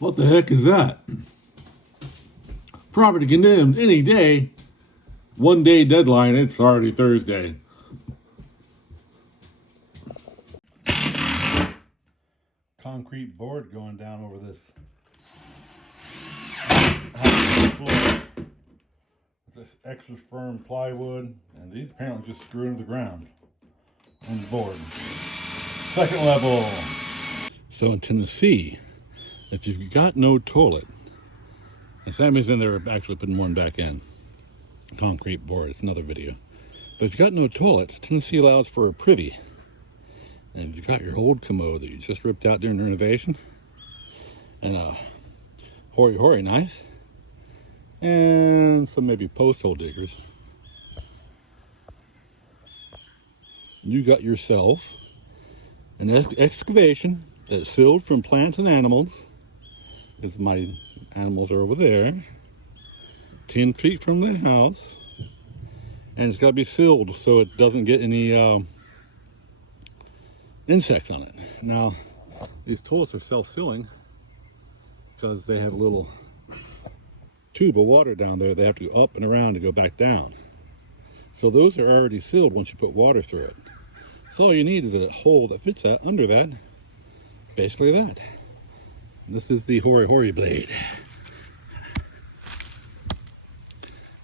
What the heck is that? Property condemned any day. 1 day deadline. It's already Thursday. Concrete board going down over this floor. This extra firm plywood, and these apparently just screw into the ground on the board. Second level. So in Tennessee, if you've got no toilet, and Sammy's in there actually putting one back in, concrete board, it's another video. But if you've got no toilet, Tennessee allows for a privy. And if you've got your old commode that you just ripped out during renovation, and a hoary knife, and some maybe post hole diggers, you got yourself an excavation that's sealed from plants and animals, because my animals are over there, 10 feet from the house, and it's got to be sealed so it doesn't get any insects on it. Now, these toilets are self-sealing because they have a little tube of water down there. They have to go up and around to go back down. So those are already sealed once you put water through it. So all you need is a hole that fits that under that. Basically that. And this is the hoary blade.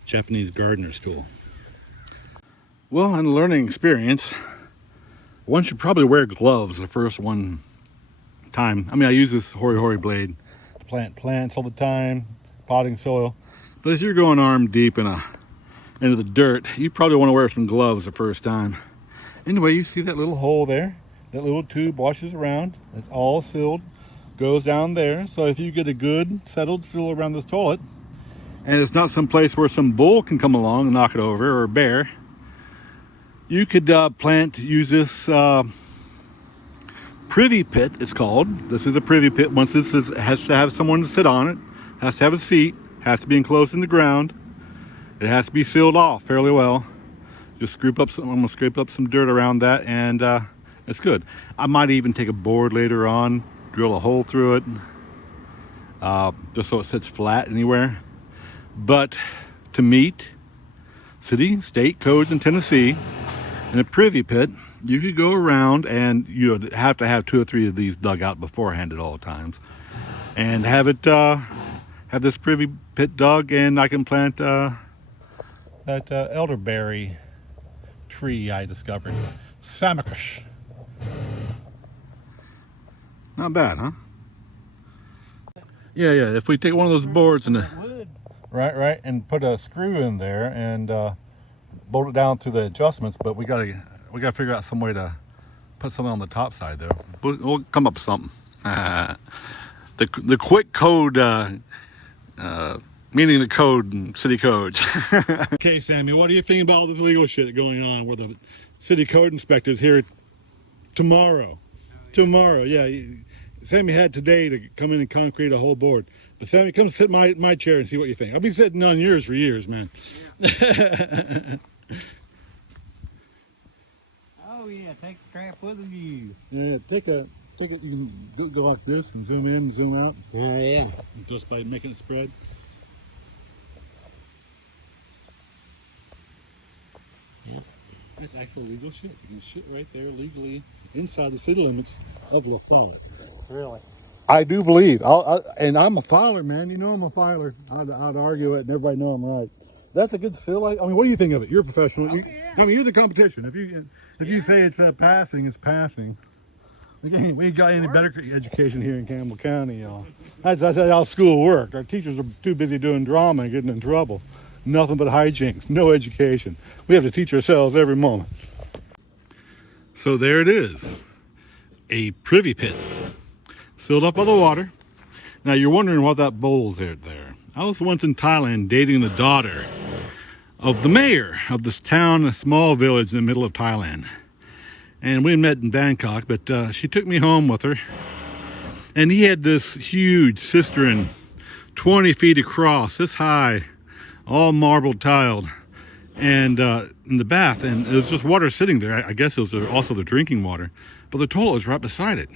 Japanese gardener's tool. Well, in a learning experience, one should probably wear gloves the first one time. I mean, I use this hoary blade to plant plants all the time, potting soil. But as you're going arm deep into the dirt, you probably want to wear some gloves the first time. Anyway, you see that little hole there? That little tube washes around. It's all sealed, goes down there. So if you get a good settled seal around this toilet, and it's not some place where some bull can come along and knock it over, or a bear, you could use this Privy Pit, it's called. This is a Privy Pit. Once this has to have someone to sit on it, has to have a seat, has to be enclosed in the ground. It has to be sealed off fairly well. Just I'm gonna scrape up some dirt around that, and it's good. I might even take a board later on, drill a hole through it, just so it sits flat anywhere. But to meet city, state codes in Tennessee, in a Privy Pit, you could go around, and you'd have to have 2 or 3 of these dug out beforehand at all times, and have it have this Privy Pit dug, and I can plant that elderberry tree I discovered, Samacus. Not bad, huh? Yeah. If we take one of those boards and right, and put a screw in there and bolt it down through the adjustments, but we gotta figure out some way to put something on the top side there. We'll come up with something. The quick code, meaning the code and city codes. Okay, Sammy, what do you think about all this legal shit going on where the city code inspector's here tomorrow? Tomorrow, yeah. Sammy had today to come in and concrete a whole board. But Sammy, come sit in my chair and see what you think. I'll be sitting on yours for years, man. Yeah. Oh yeah, take the trap with you. Yeah, take it. You can go like this and zoom in and zoom out. Yeah. Just by making it spread. Yep. That's actual legal shit. You can shit right there legally inside the city limits of LaFollette. Really? I do believe. And I'm a filer, man. You know I'm a filer. I'd argue it and everybody know I'm right. That's a good seal. I mean, what do you think of it? You're a professional. Oh, yeah. I mean, you're the competition. If you say it's passing, it's passing. We ain't got any better education here in Campbell County, y'all. That's how school worked. Our teachers are too busy doing drama and getting in trouble. Nothing but hijinks. No education. We have to teach ourselves every moment. So there it is. A Privy Pit. Filled up by the water. Now you're wondering what that bowl's there. I was once in Thailand dating the daughter of the mayor of this town, a small village in the middle of Thailand. And we met in Bangkok, but she took me home with her. And he had this huge cistern, 20 feet across, this high, all marble tiled, and in the bath. And it was just water sitting there. I guess it was also the drinking water. But the toilet was right beside it.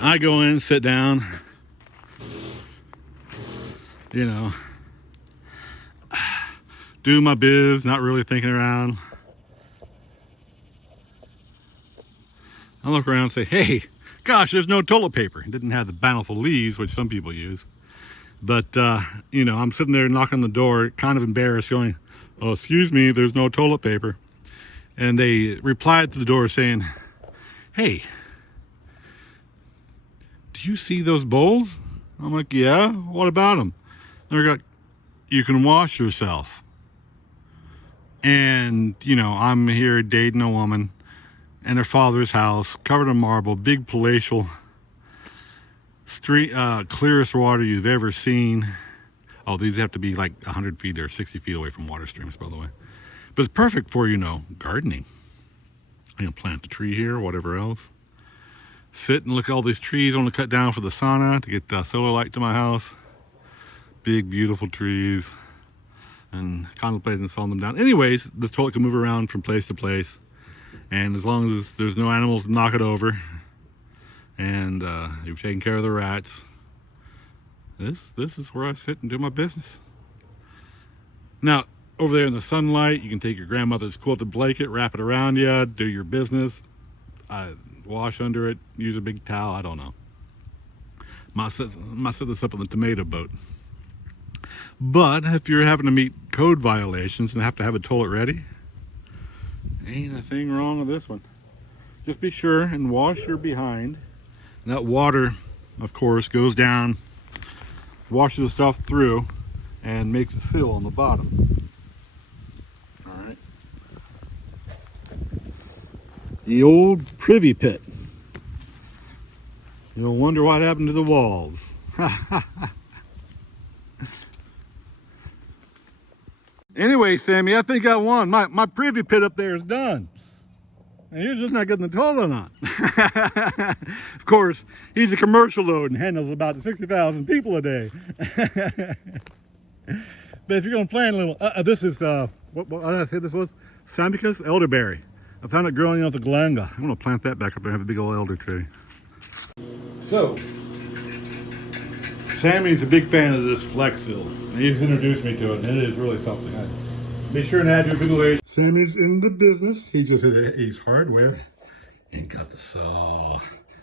I go in, sit down, you know, do my biz, not really thinking around. I look around and say, hey, gosh, there's no toilet paper. It didn't have the bountiful leaves, which some people use. But, you know, I'm sitting there knocking on the door, kind of embarrassed, going, oh, excuse me, there's no toilet paper. And they replied to the door saying, hey, do you see those bowls? I'm like, yeah, what about them? They're like, you can wash yourself. And, you know, I'm here dating a woman in her father's house, covered in marble, big palatial, street, clearest water you've ever seen. Oh, these have to be like 100 feet or 60 feet away from water streams, by the way. But it's perfect for, you know, gardening. I'm gonna plant a tree here, whatever else. Sit and look at all these trees I want to cut down for the sauna to get solar light to my house. Big, beautiful trees. And contemplating sawing them down. Anyways, this toilet can move around from place to place. And as long as there's no animals to knock it over, and you've taken care of the rats, this is where I sit and do my business. Now, over there in the sunlight, you can take your grandmother's quilted blanket, wrap it around you, do your business, wash under it, use a big towel, I don't know. Might set this up on the tomato boat. But if you're having to meet code violations and have to have a toilet ready, ain't a thing wrong with this one. Just be sure and wash your behind. And that water, of course, goes down, washes the stuff through, and makes a seal on the bottom. All right. The old Privy Pit. You'll wonder what happened to the walls. Anyway, Sammy, I think I won. My Privy Pit up there is done. And you're just not getting the toilet on. Of course, he's a commercial load and handles about 60,000 people a day. But if you're going to plant a little, this is, what did I say this was? Sambucus elderberry. I found it growing out the Glanga. I'm going to plant that back up and have a big old elder tree. So, Sammy's a big fan of this Flex Seal. And he's introduced me to it, and it is really something. Be sure and add your middle age. Sammy's in the business. He just hit Ace Hardware and got the saw.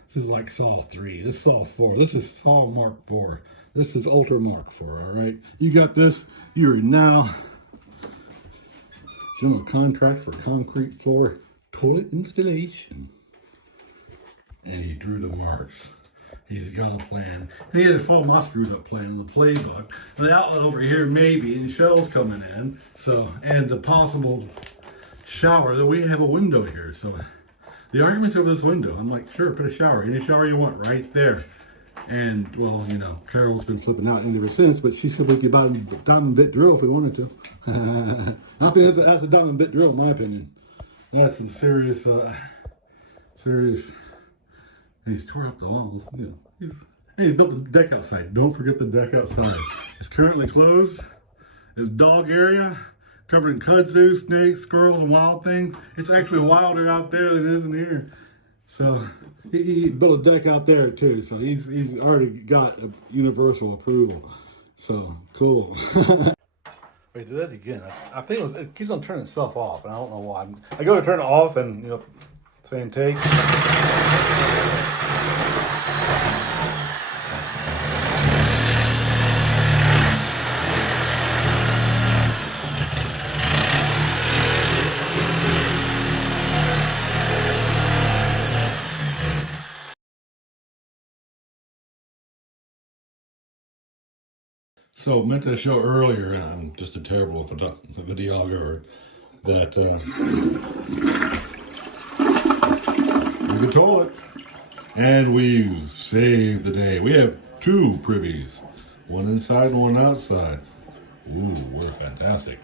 This is like saw 3. This is saw 4. This is saw Mark 4. This is Ultra Mark 4, all right? You got this. You're now general contract for concrete floor toilet installation. And he drew the marks. He's got a plan. He had a full my screwed up plan in the playbook. The outlet over here maybe, and shells coming in. So, and the possible shower, that we have a window here. So the argument's over this window. I'm like, sure, put a shower, any shower you want right there. And well, you know, Carol's been flipping out ever since, but she said we could buy a diamond bit drill if we wanted to. I think that's a diamond bit drill in my opinion. That's some serious, serious. And he's tore up the walls. You know, he's built the deck outside. Don't forget the deck outside. It's currently closed. It's dog area, covered in kudzu, snakes, squirrels, and wild things. It's actually wilder out there than it is in here. So he built a deck out there too. So he's already got a universal approval. So cool. Wait, do that again. I think it keeps on turning itself off, and I don't know why. I go to turn it off, and you know, saying take. So meant to show earlier, and I'm just a terrible videographer, that we can toilet, and we've saved the day. We have 2 privies, one inside and one outside. Ooh, we're fantastic.